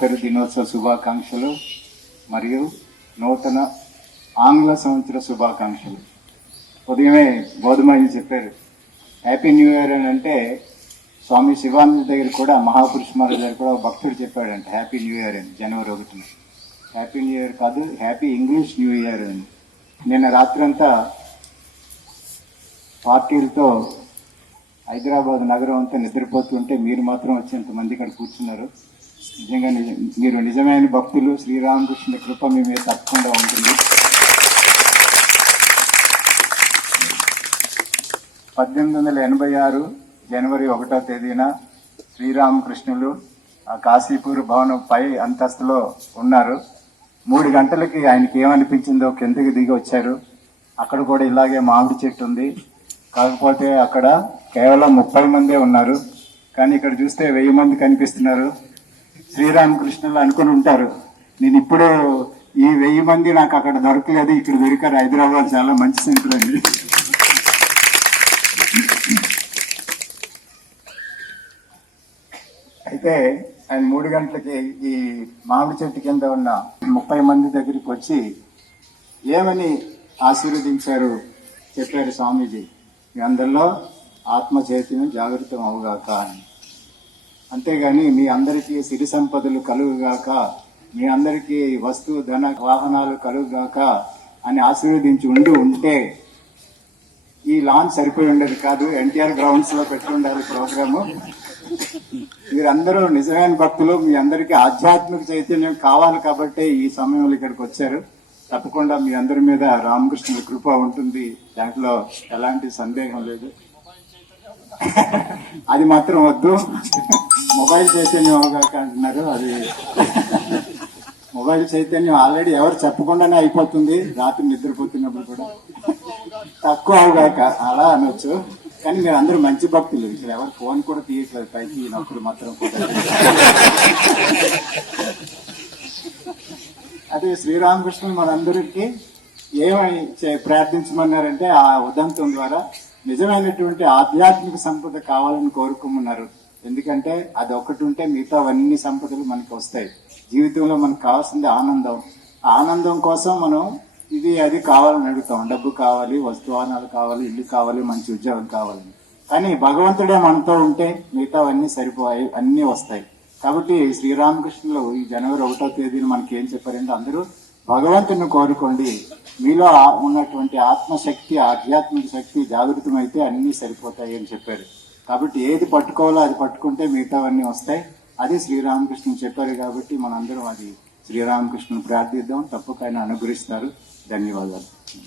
స్వాతంత్ర దినోత్సవ శుభాకాంక్షలు మరియు నూతన ఆంగ్ల సంవత్సర శుభాకాంక్షలు. ఉదయమే గోధుమయ్య చెప్పారు. హ్యాపీ న్యూ ఇయర్ అని అంటే స్వామి శివానంద దగ్గర కూడా మహాపురుష మహారాజ్ దగ్గర కూడా భక్తుడు చెప్పాడంట హ్యాపీ న్యూ ఇయర్ అని జనవరి ఒకటిన. హ్యాపీ న్యూ ఇయర్ కాదు హ్యాపీ ఇంగ్లీష్ న్యూ ఇయర్ అని. నిన్న రాత్రంతా పార్టీలతో హైదరాబాద్ నగరం అంతా నిద్రపోతుంటే మీరు మాత్రం వచ్చి ఇంతమంది ఇక్కడ కూర్చున్నారు. నిజంగా మీరు నిజమైన భక్తులు శ్రీరామకృష్ణ కృప మీ మీద తప్పకుండా ఉంటుంది. పద్దెనిమిది వందల ఎనభై ఆరు జనవరి ఒకటో తేదీన శ్రీరామకృష్ణులు ఆ కాశీపూర్ భవనం పై అంతస్తులో ఉన్నారు. మూడు గంటలకి ఆయనకి ఏమనిపించిందో కిందకి దిగి వచ్చారు. అక్కడ కూడా ఇలాగే మామిడి చెట్టు ఉంది. కాకపోతే అక్కడ కేవలం ముప్పై మందే ఉన్నారు. కానీ ఇక్కడ చూస్తే వెయ్యి మంది కనిపిస్తున్నారు. శ్రీరామకృష్ణులు అనుకుని ఉంటారు. నేను ఇప్పుడు ఈ వెయ్యి మంది నాకు అక్కడ దొరకలేదు. ఇక్కడ దొరికారు హైదరాబాద్ చాలా మంచి సెంటర్ అండి. అయితే ఆయన మూడు గంటలకి ఈ మామిడి చెట్టు కింద ఉన్న ముప్పై మంది దగ్గరికి వచ్చి ఏమని ఆశీర్వదించారు? చెప్పారు స్వామీజీ. మీ అందరిలో ఆత్మ చైతన్యం జాగృతం అవుగాక అని. అంతేగాని మీ అందరికీ సిరి సంపదలు కలుగుగాక మీ అందరికీ వస్తు ధన వాహనాలు కలుగుగాక అని ఆశీర్వదించి ఉండి ఉంటే ఈ లాంచ్ సరిపోయి ఉండేది కాదు. ఎన్టీఆర్ గ్రౌండ్స్లో పెట్టి ఉండాలి ప్రోగ్రాము. మీరందరూ నిజమైన భక్తులు మీ అందరికీ ఆధ్యాత్మిక చైతన్యం కావాలి కాబట్టి ఈ సమయంలో ఇక్కడికి వచ్చారు. తప్పకుండా మీ అందరి మీద రామకృష్ణుడి కృప ఉంటుంది. దాంట్లో ఎలాంటి సందేహం లేదు. అది మాత్రం వద్దు. మొబైల్ చైతన్యం అవగాక అంటున్నారు. అది మొబైల్ చైతన్యం ఆల్రెడీ ఎవరు చెప్పకుండానే అయిపోతుంది. రాత్రి నిద్రపోతున్నప్పుడు కూడా. తక్కువ అవగాక అలా అనొచ్చు. కానీ మీరు అందరూ మంచి భక్తులు. ఇక్కడ ఎవరు ఫోన్ కూడా తీయట్లేదు. పైకి ఈయనప్పుడు మాత్రం అదే శ్రీరామకృష్ణుడు మనందరికీ ఏమై ప్రార్థించమన్నారంటే ఆ ఉదంతం ద్వారా నిజమైనటువంటి ఆధ్యాత్మిక సంపద కావాలని కోరుకోమన్నారు ఎందుకంటే అది ఒకటి ఉంటే మిగతా అన్ని సంపదలు మనకు వస్తాయి. జీవితంలో మనకు కావాల్సింది ఆనందం. ఆనందం కోసం మనం ఇది అది కావాలని అడుగుతాం. డబ్బు కావాలి వస్తువానాలు కావాలి ఇల్లు కావాలి మంచి ఉద్యోగం కావాలని కానీ భగవంతుడే మనతో ఉంటే మిగతావన్నీ సరిపోయి అన్నీ వస్తాయి. కాబట్టి శ్రీరామకృష్ణులు ఈ జనవరి ఒకటో తేదీన మనకి ఏం చెప్పారంటే అందరూ భగవంతుని కోరుకోండి. మీలో ఉన్నటువంటి ఆత్మశక్తి ఆధ్యాత్మిక శక్తి జాగృతమైతే అన్నీ సరిపోతాయి అని చెప్పారు. కాబట్టి ఏది పట్టుకోవాలో అది పట్టుకుంటే మిగతావన్నీ వస్తాయి. అది శ్రీరామకృష్ణ చెప్పారు కాబట్టి మనందరం అది శ్రీరామకృష్ణను ప్రార్థిద్దాం. తప్పక ఆయన అనుగ్రహిస్తారు. ధన్యవాదాలు.